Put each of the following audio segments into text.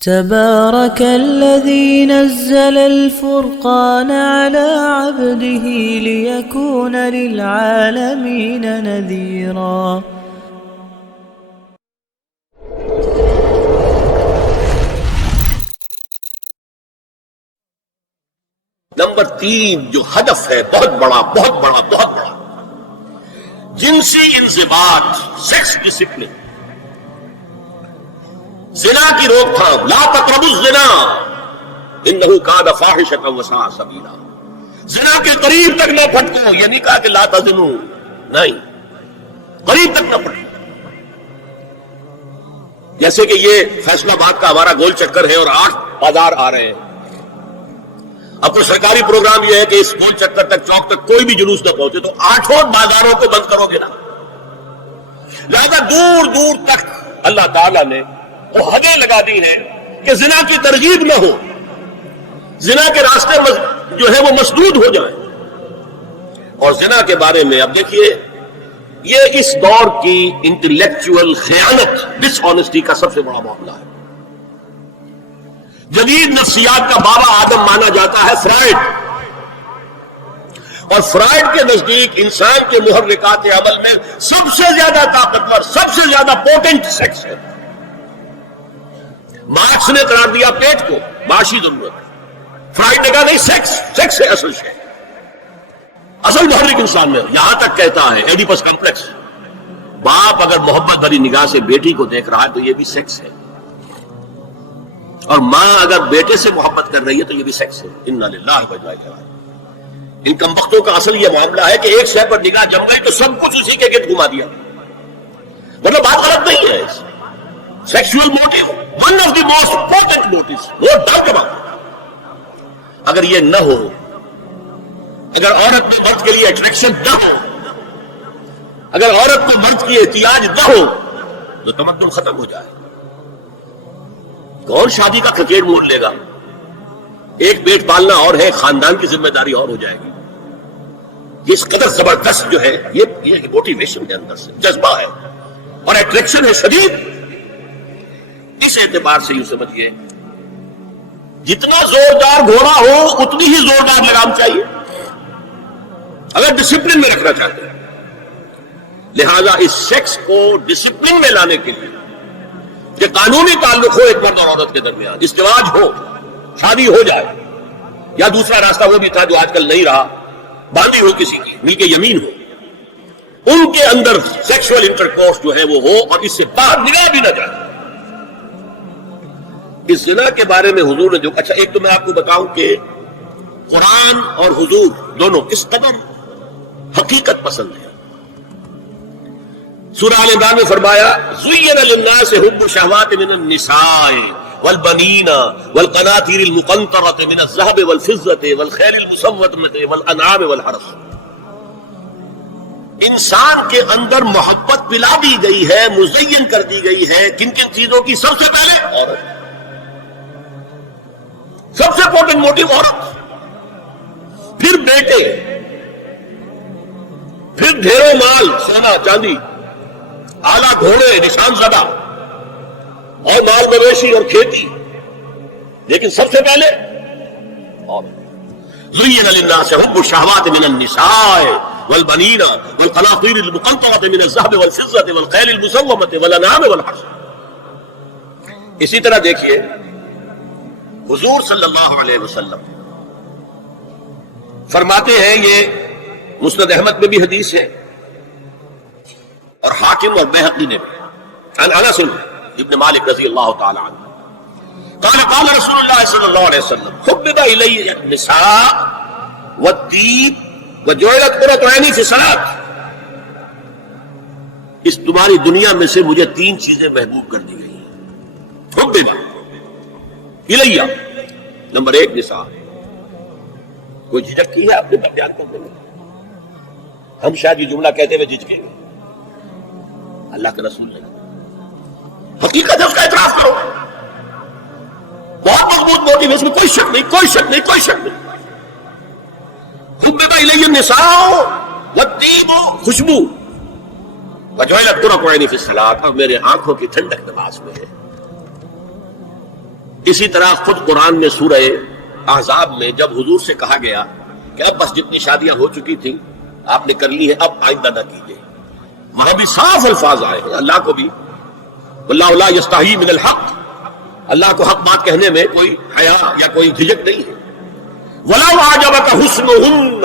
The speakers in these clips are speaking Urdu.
تبارك الذي نزل الفرقان على عبده ليكون للعالمين نذيرا. نمبر 3 جو ہدف ہے بہت بڑا بہت بڑا بہت بڑا، جنسی انضباط، سیکس ڈسپلن، زنا کی روک تھام. لا تقربوا الزنا انہ کان فاحشۃ وساء سبیلا. زنا کے قریب تک نہ پھٹکو، یہ نہیں کہا کہ لا تزنوا، نہیں، قریب تک نہ پھٹکو. جیسے کہ یہ فیصلہ آباد کا ہمارا گول چکر ہے اور 8 بازار آ رہے ہیں. اب تو سرکاری پروگرام یہ ہے کہ اس گول چکر تک، چوک تک کوئی بھی جلوس نہ پہنچے، تو 8 بازاروں کو بند کرو گے نا. لہذا دور دور تک اللہ تعالیٰ نے وہ حدیں لگا دی ہیں کہ زنا کی ترغیب نہ ہو، زنا کے راستے جو ہے وہ مسدود ہو جائیں. اور زنا کے بارے میں اب دیکھیے، یہ اس دور کی انٹلیکچوئل خیانت، ڈس آنیسٹی کا سب سے بڑا معاملہ ہے. جدید نفسیات کا بابا آدم مانا جاتا ہے فرائڈ، اور فرائڈ کے نزدیک انسان کے محرکات عمل میں سب سے زیادہ طاقتور، سب سے زیادہ پوٹنٹ سیکس ہے. مارکس نے قرار دیا پیٹ کو معاشی ضرورت، فرائڈ نے کہا نہیں، سیکس ہے اصل شے، اصل محرک انسان میں. یہاں تک کہتا ہے ایڈیپس کمپلیکس، باپ اگر محبت بھری نگاہ سے بیٹی کو دیکھ رہا ہے تو یہ بھی سیکس ہے، اور ماں اگر بیٹے سے محبت کر رہی ہے تو یہ بھی سیکس ہے. انا للہ و انا الیہ راجعون. ان کمبختوں کا اصل یہ معاملہ ہے کہ ایک شے پر نگاہ جم گئی تو سب کچھ اسی کے گرد گھما دیا. مطلب بات غلط نہیں ہے. Sexual motive one of the most important motives, no doubt about. اگر یہ نہ ہو، اگر عورت میں مرد کے لیے اٹریکشن نہ ہو، اگر عورت کو مرد کی احتیاج نہ ہو تو تمدن ختم ہو جائے. کون شادی کا کرکٹ مول لے گا؟ ایک پیٹ پالنا اور ہے، خاندان کی ذمہ داری اور ہو جائے گی. اس قدر زبردست جو ہے یہ موٹیویشن کے اندر سے جذبہ ہے اور اٹریکشن ہے شدید. اس اعتبار سے یوں سمجھیے، جتنا زوردار گھوڑا ہو اتنی ہی زوردار لگام چاہیے اگر ڈسپلن میں رکھنا چاہتے ہیں. لہذا اس سیکس کو ڈسپلن میں لانے کے لیے کہ قانونی تعلق ہو ایک مرد اور عورت کے درمیان، ازدواج ہو، شادی ہو جائے، یا دوسرا راستہ وہ بھی تھا جو آج کل نہیں رہا، باندھی ہو کسی کی، مل کے یمین ہو، ان کے اندر سیکشول انٹرکورس جو ہے وہ ہو اور اس سے باہر نگاہ بھی نہ جائے. اس زنا کے بارے میں حضور نے جو، اچھا ایک تو میں آپ کو بتاؤں کہ قرآن اور حضور دونوں اس قدر حقیقت پسند ہے. سورہ آل عمران میں فرمایا زُيِّنَ لِلنَّاسِ حُبُّ الشَّهَوَاتِ مِنَ النِّسَاءِ وَالْبَنِينَ وَالْقَنَاطِيرِ الْمُقَنطَرَةِ مِنَ الذَّهَبِ وَالْفِضَّةِ وَالْخَيْلِ الْمُسَوَّمَةِ وَالْأَنْعَامِ وَالْحَرْثِ. انسان کے اندر محبت پلا دی گئی ہے، مزین کر دی گئی ہے. کن کن چیزوں کی؟ سب سے پہلے عورت، سب سے امپورٹنٹ موٹیو عورت، پھر بیٹے، پھر ڈھیروں مال، سونا چاندی، اعلیٰ گھوڑے، نشان زدہ، اور مال مویشی اور کھیتی، لیکن سب سے پہلے عورت. زُيِّنَ لِلنَّاسِ حُبُّ الشَّهَوَاتِ مِنَ النِّسَاءِ وَالْبَنِينَ وَالْقَنَاطِيرِ الْمُقَنطَرَةِ مِنَ الذَّهَبِ وَالْفِضَّةِ وَالْخَيْلِ الْمُسَوَّمَةِ وَالْأَنْعَامِ وَالْحَرْثِ. اسی طرح دیکھیے حضور صلی اللہ علیہ وسلم فرماتے ہیں، یہ مسند احمد میں بھی حدیث ہے اور حاکم اور بیہقی نے بھی، عن انس ابن مالک رضی اللہ تعالی عنہ قال قال رسول اللہ صلی اللہ علیہ وسلم حبب الی النساء والطیب وجعلت قرۃ عینی فی الصلاۃ. اس تمہاری دنیا میں سے مجھے 3 چیزیں محبوب کر دی گئی ہیں. حبب الیہ، نمبر 1 نساء. کوئی جھجک کی ہے آپ نے بیان کرنے میں؟ ہم شاید یہ جملہ کہتے ہوئے جھجکیں گے. اللہ کے رسول نے حقیقت ہے، اس کا اعتراف کرو. بہت مضبوط موٹیو، اس میں کوئی شک نہیں، کوئی شک نہیں، کوئی شک نہیں. حبب الی النساء والطیب، خوشبو، وجعلت قرۃ عینی فی الصلاۃ، اور میرے آنکھوں کی ٹھنڈک نماز میں ہے. اسی طرح خود قرآن میں سورہ احزاب میں جب حضور سے کہا گیا کہ اب بس جتنی شادیاں ہو چکی تھیں آپ نے کر لی ہے، اب آئندہ نہ کیجیے، وہاں بھی صاف الفاظ آئے ہیں، اللہ کو بھی واللہ لا یستحیی من الحق، اللہ کو حق بات کہنے میں کوئی حیا یا کوئی جھجک نہیں ہے۔ وَلَوْ أَعْجَبَكَ حُسْنُهُنَّ،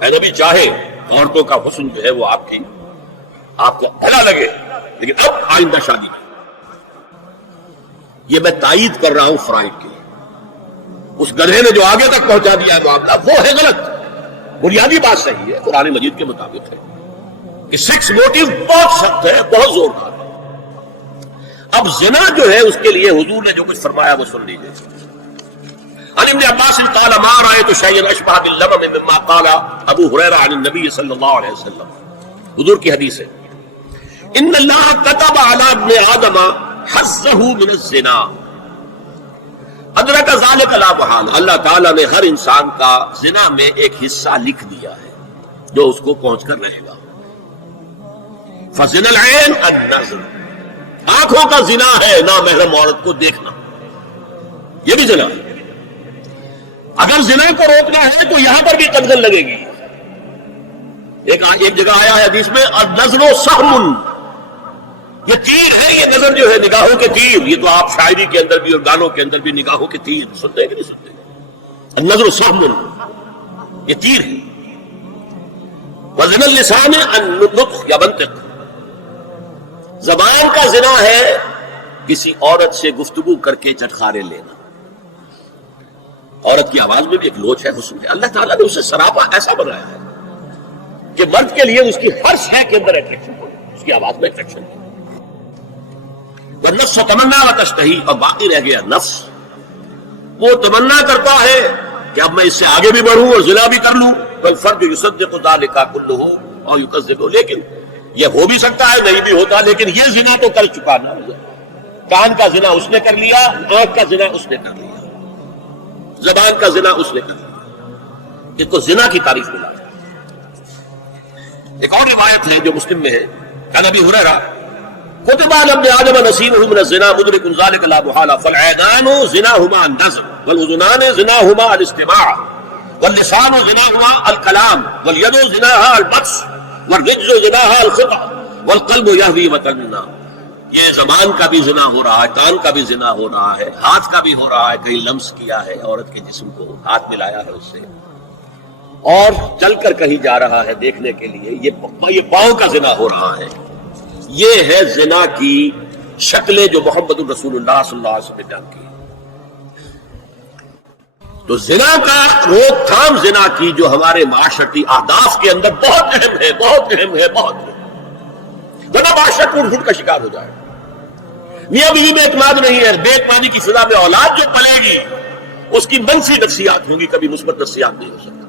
اے نبی چاہے عورتوں کا حسن جو ہے وہ آپ کو بھلا لگے، لیکن اب آئندہ شادی کی۔ یہ میں تائید کر رہا ہوں فرائض کی، اس گدھے نے جو آگے تک پہنچا دیا ہے معاملہ وہ ہے غلط، بنیادی بات صحیح ہے، قرآن مجید کے مطابق ہے کہ سیکس موٹیو بہت سخت ہے، بہت زوردار ہے۔ اب زنا جو ہے اس کے لیے حضور نے جو کچھ فرمایا وہ سن لیجیے۔ عن ابن عباس قال ما رأيت شيئا اشبه باللمم مما قال ابو هريرة عن النبي صلی اللہ علیہ وسلم، حضور کی حدیث ہے، ان اللہ كتب على ابن آدم حظه من الزنا ادرک ذلك لا محالہ، اللہ تعالیٰ نے ہر انسان کا زنا میں ایک حصہ لکھ دیا ہے جو اس کو پہنچ کر رہے گا۔ فزنا العین النظر، آنکھوں کا زنا ہے نامحرم عورت کو دیکھنا، یہ بھی زنا ہے۔ اگر زنا کو روکنا ہے تو یہاں پر بھی قدغن لگے گی۔ ایک جگہ آیا ہے حدیث میں النظر سہم، یہ تیر ہے، یہ نظر جو ہے نگاہوں کے تیر، یہ تو آپ شاعری کے اندر بھی اور گانوں کے اندر بھی نگاہوں کے تیر سنتے ہیں کہ نہیں سنتے؟ النظر سہم، یہ تیر ہے۔ وزن اللسان النطق یا منطق، زبان کا زنا ہے کسی عورت سے گفتگو کر کے چٹخارے لینا۔ عورت کی آواز میں بھی ایک لوچ ہے، حسن ہے، اللہ تعالیٰ نے اسے سراپا ایسا بنایا ہے کہ مرد کے لیے اس کی ہر شے کے اندر اٹریکشن ہو، اس کی آواز میں اٹریکشن ہے۔ والنفس تمنا و تشتہی، اور باقی رہ گیا نفس، وہ تمنا کرتا ہے کہ اب میں اس سے آگے بھی بڑھوں اور زنا بھی کر لوں، والفرج یصدق ذلک کلہ اور یکذب، لیکن یہ ہو بھی سکتا ہے نہیں بھی ہوتا، لیکن یہ زنا تو کر چکا نا، کان کا زنا اس نے کر لیا، آنکھ کا زنا اس نے کر لیا، زبان کا زنا اس نے کر لیا، اس کو زنا کی تعریف ملا۔ ایک اور روایت ہے جو مسلم میں ہے، عن ابی ہریرہ كتب على ابن آدم نصيبه من الزنا مدرك ذلك لا محالة فالعينان زناهما النظر والأذنان زناهما الاستماع واللسان زناهما الكلام واليد زناها البطش والرجل زناها الخطأ والقلب يهوي وتمنى۔ یہ زبان کا بھی زنا ہو رہا ہے، کان کا بھی زنا ہو رہا ہے، ہاتھ کا بھی ہو رہا ہے، کہیں لمس کیا ہے عورت کے جسم کو، ہاتھ ملایا ہے اس سے، اور چل کر کہیں جا رہا ہے دیکھنے کے لیے، یہ پاؤں کا زنا ہو رہا ہے۔ یہ ہے زنا کی شکلیں جو محمد رسول اللہ صلی اللہ علیہ وسلم نے بیان کی۔ تو زنا کا روک تھام، زنا کی جو ہمارے معاشرتی اہداف کے اندر بہت اہم ہے، بہت اہم ہے، بہت اہم، ورنہ معاشرہ ٹوٹ پھوٹ کا شکار ہو جائے۔ میاں بیوی میں اعتماد نہیں ہے، بے اعتمادی کی فضا میں اولاد جو پلے گی اس کی منفی نفسیات ہوں گی، کبھی مثبت نفسیات نہیں ہو سکتا۔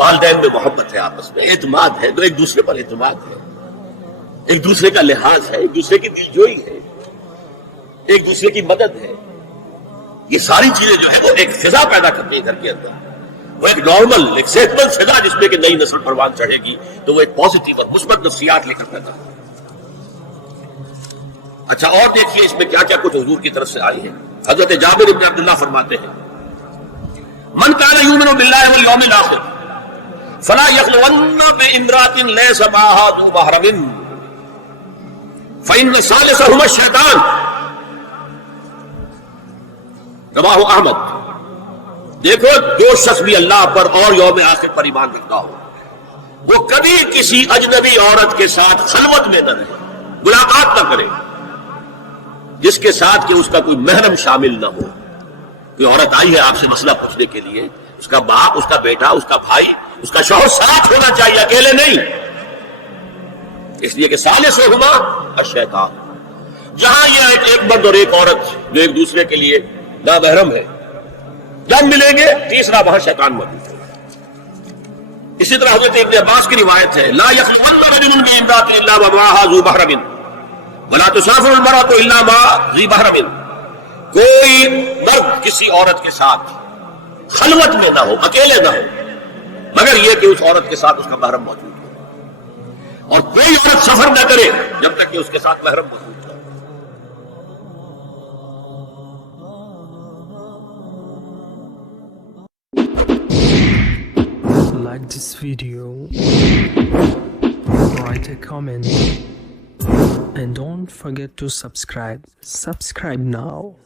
والدین میں محبت ہے، آپس میں اعتماد ہے، تو ایک دوسرے پر اعتماد ہے، ایک دوسرے کا لحاظ ہے، ایک دوسرے کی دلجوئی ہے، ایک دوسرے کی مدد ہے، یہ ساری چیزیں جو ہے وہ ایک فضا پیدا کرتی ہیں گھر کے اندر، وہ ایک نارمل، ایک صحت مند فضا جس میں کہ نئی نسل پروان چڑھے گی تو وہ ایک پازیٹیو اور مثبت نفسیات لے کر پیدا ہوگی۔ اچھا اور دیکھیے اس میں کیا کیا کچھ حضور کی طرف سے آئی ہے۔ حضرت جابر بن عبداللہ فرماتے ہیں من کان یؤمن باللہ والیوم الآخر فلا یخلون بامرأة لیس معها ذو محرم فإن ثالثهما الشیطان، رواہ احمد۔ دیکھو جو شخص بھی اللہ پر اور یوم آخر پر ایمان رکھتا ہو وہ کبھی کسی اجنبی عورت کے ساتھ خلوت میں نہ رہے، ملاقات نہ کرے جس کے ساتھ کہ اس کا کوئی محرم شامل نہ ہو۔ کوئی عورت آئی ہے آپ سے مسئلہ پوچھنے کے لیے، اس کا باپ، اس کا بیٹا، اس کا بھائی، اس کا شوہر ساتھ ہونا چاہیے، اکیلے نہیں، اس لیے کہ ثالثہما الشیطان۔ جہاں یہ ایک مرد اور ایک عورت جو ایک دوسرے کے لیے نامحرم ہے جب ملیں گے تیسرا وہاں شیطان موجود ہے۔ اسی طرح حضرت ابن عباس کی روایت ہے لا یخلون رجل بامرأة الا ومعها ذو محرم ولا تسافر المرأة الا مع ذی محرم۔ کوئی مرد کسی عورت کے ساتھ خلوت میں نہ ہو، اکیلے نہ ہو، مگر یہ کہ اس عورت کے ساتھ اس کا محرم موجود ہو، اور کوئی عورت سفر نہ کرے جب تک کہ اس کے ساتھ محرم موجود ہو۔ like this video, write a comment, and don't forget to subscribe. Subscribe now.